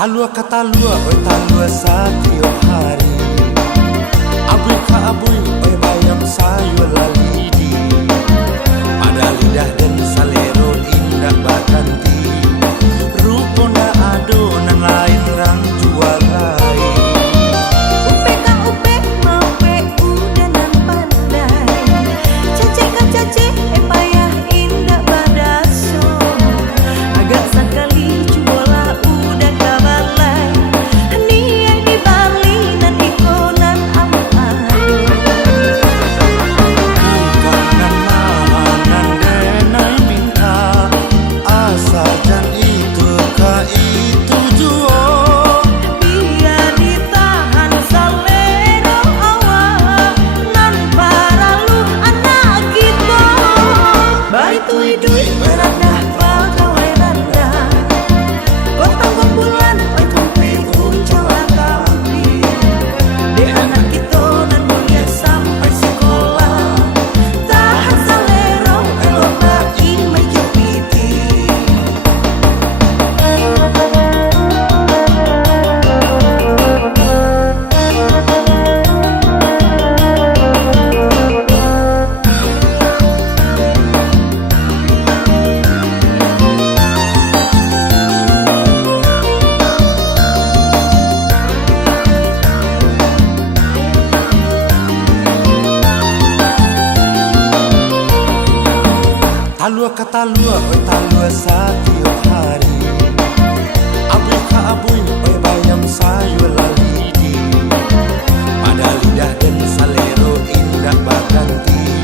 Talua kata lua, oi talua setiap hari. Abui ka abui, oi bayam sayur lalidi. Pada lidah dan salero indah baganti. Rupona adonan lain rang jual lain. Upe ka upe, mape udanan pandai. Cace ka cace, payah indah badaso. Agak sekali cubola udah kabalai. Niai di Bali nan ikonan aman. Ikanan mahanan denai minta. Asa jan itu ka itu juo. Biar ditahan salero awak. Nan paralu anak kita. Baitu idui berandah pegawai rendah. Kotang kumpulan oi kumpi uncawa kaudi. Di anak kita nan mulia sampai sekolah. Tahan salero elok lagi menjepiti. Talua kata lua, oi talua setiap hari. Abui ka abui, oi bayam sayur lalidi. Pada lidah dan salero indah baganti.